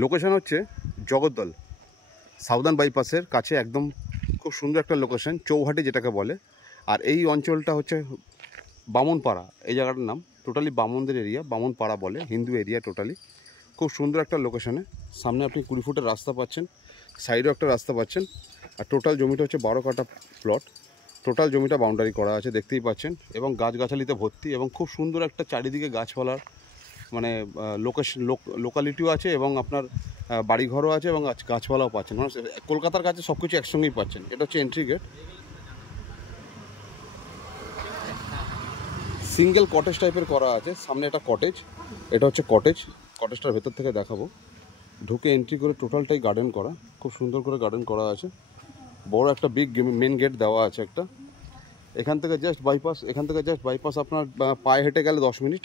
Location হচ্ছে জগদ্দল, southern বাইপাসের কাছে একদম খুব সুন্দর একটা লোকেশন, চৌহাটি যেটাকে বলে। আর এই অঞ্চলটা হচ্ছে বামনপাড়া, এই জায়গাটার নাম টোটালি বামনদের এরিয়া, বামনপাড়া বলে, হিন্দু এরিয়া টোটালি। খুব সুন্দর একটা লোকেশনে, সামনে আপনি 20 ফুটের রাস্তা পাচ্ছেন, সাইডেও একটা রাস্তা পাচ্ছেন। আর টোটাল জমিটা হচ্ছে 12 কাঠা প্লট, টোটাল জমিটা বাউন্ডারি করা আছে দেখতেই পাচ্ছেন, এবং গাছগাছালিতে ভর্তি, এবং খুব সুন্দর একটা চারিদিকে গাছপালার মানে লোকালিটিও আছে, এবং আপনার বাড়িঘরও আছে, এবং গাছপালাও পাচ্ছেন। মানে কলকাতার কাছে সব কিছু একসঙ্গেই পাচ্ছেন। এটা হচ্ছে এন্ট্রি গেট, সিঙ্গেল কটেজ টাইপের করা আছে, সামনে একটা কটেজ, এটা হচ্ছে কটেজটার ভেতর থেকে দেখাবো। ঢুকে এন্ট্রি করে টোটালটাই গার্ডেন করা, খুব সুন্দর করে গার্ডেন করা আছে। বড় একটা বিগ মেন গেট দেওয়া আছে একটা। এখান থেকে জাস্ট বাইপাস আপনার পায়ে হেঁটে গেলে 10 মিনিট।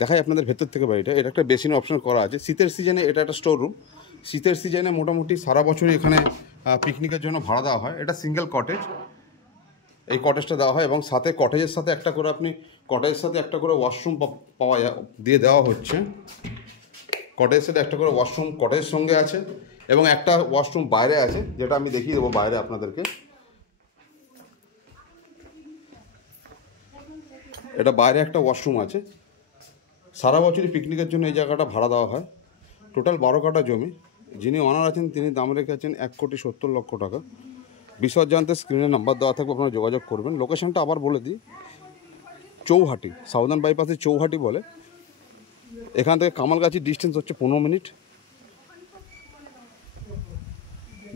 দেখাই আপনাদের ভেতর থেকে বাড়িটা। এটা একটা বেসিন অপশন করা আছে। শীতের সিজনে এটা একটা স্টোর রুম। শীতের সিজনে মোটামুটি সারা বছরই এখানে পিকনিকের জন্য ভাড়া দেওয়া হয়। এটা সিঙ্গেল কটেজ, এই কটেজটা দেওয়া হয়, এবং সাথে কটেজের সাথে একটা করে ওয়াশরুম দিয়ে দেওয়া হচ্ছে। কটেজের সাথে একটা করে ওয়াশরুম কটেজের সঙ্গে আছে, এবং একটা ওয়াশরুম বাইরে আছে, যেটা আমি দেখিয়ে দেবো বাইরে আপনাদেরকে। এটা বাইরে একটা ওয়াশরুম আছে। সারা বছরই পিকনিকের জন্য এই জায়গাটা ভাড়া দেওয়া হয়। টোটাল 12 কাঠা জমি। যিনি অনার আছেন তিনি দাম রেখেছেন 1,70,00,000 টাকা। বিশদ জানতে স্ক্রিনে নাম্বার দেওয়া থাকবে, আপনারা যোগাযোগ করবেন। লোকেশনটা আবার বলে দিই, চৌহাটি, সাউদার্ন বাইপাসে চৌহাটি বলে। এখান থেকে কামালগাছির ডিস্টেন্স হচ্ছে 15 মিনিট।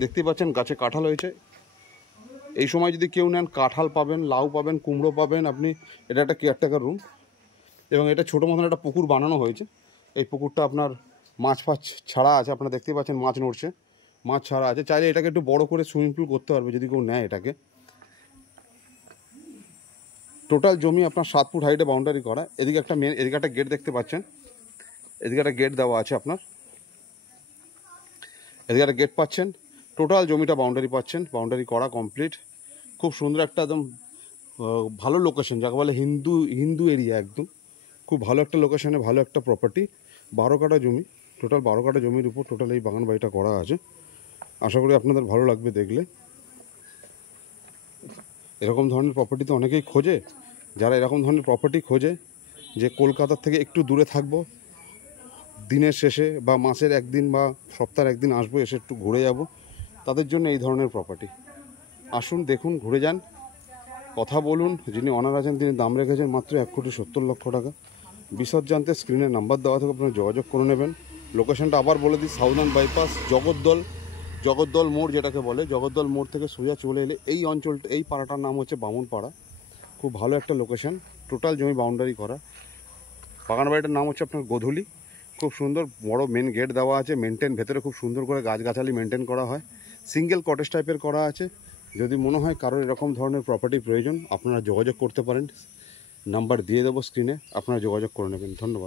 দেখতেই পাচ্ছেন গাছে কাঁঠাল হয়েছে। এই সময় যদি কেউ নেন, কাঁঠাল পাবেন, লাউ পাবেন, কুমড়ো পাবেন আপনি। এটা একটা কেয়ারটেকার রুম, এবং এটা ছোটো মতন একটা পুকুর বানানো হয়েছে। এই পুকুরটা আপনার মাছ ফাছ ছাড়া আছে, আপনারা দেখতেই পাচ্ছেন মাছ নড়ছে, মাছ ছাড়া আছে। চাইলে এটাকে একটু বড় করে সুইমিং পুল করতে পারবে যদি কেউ নেয় এটাকে। টোটাল জমি আপনার 7 ফুট হাইটে বাউন্ডারি করা। এদিকে একটা গেট দেখতে পাচ্ছেন, এদিকে একটা গেট দেওয়া আছে আপনার, এদিকে একটা গেট পাচ্ছেন। টোটাল জমিটা বাউন্ডারি পাচ্ছেন, বাউন্ডারি করা কমপ্লিট। খুব সুন্দর একটা একদম ভালো লোকেশন, যাকে বলে হিন্দু এরিয়া একদম। খুব ভালো একটা লোকেশনে ভালো একটা প্রপার্টি। 12 কাঠা জমি, টোটাল 12 কাঠা জমির উপর টোটাল এই বাগান বাড়িটা করা আছে। আশা করি আপনাদের ভালো লাগবে দেখলে। এরকম ধরনের প্রপার্টি তো অনেকেই খোঁজে। যারা এরকম ধরনের প্রপার্টি খোঁজে, যে কলকাতার থেকে একটু দূরে থাকবো, দিনের শেষে বা মাসের একদিন বা সপ্তাহের একদিন আসবো, এসে একটু ঘুরে যাব, তাদের জন্য এই ধরনের প্রপার্টি। আসুন, দেখুন, ঘুরে যান, কথা বলুন। যিনি অনার আছেন তিনি দাম রেখেছেন মাত্র 1,70,00,000 টাকা। বিশদ জানতে স্ক্রিনে নাম্বার দেওয়া থেকে আপনারা যোগাযোগ করে নেবেন। লোকেশনটা আবার বলে দিই, সাউদার্ন বাইপাস, জগদ্দল মোড় যেটাকে বলে। জগদ্দল মোড় থেকে সোজা চলে এলে এই অঞ্চলটা, এই পাড়াটার নাম হচ্ছে বামনপাড়া। খুব ভালো একটা লোকেশন, টোটাল জমি বাউন্ডারি করা। বাগান বাড়িটার নাম হচ্ছে আপনার গোধূলি। খুব সুন্দর বড় মেন গেট দেওয়া আছে, ভেতরে খুব সুন্দর করে গাছগাছালি মেনটেন করা হয়। সিঙ্গেল কটেজ টাইপের করা আছে। যদি মনে হয় কারোর এরকম ধরনের প্রপার্টি প্রয়োজন, আপনারা যোগাযোগ করতে পারেন। নাম্বার দিয়ে দেবো স্ক্রিনে, আপনারা যোগাযোগ করে নেবেন। ধন্যবাদ।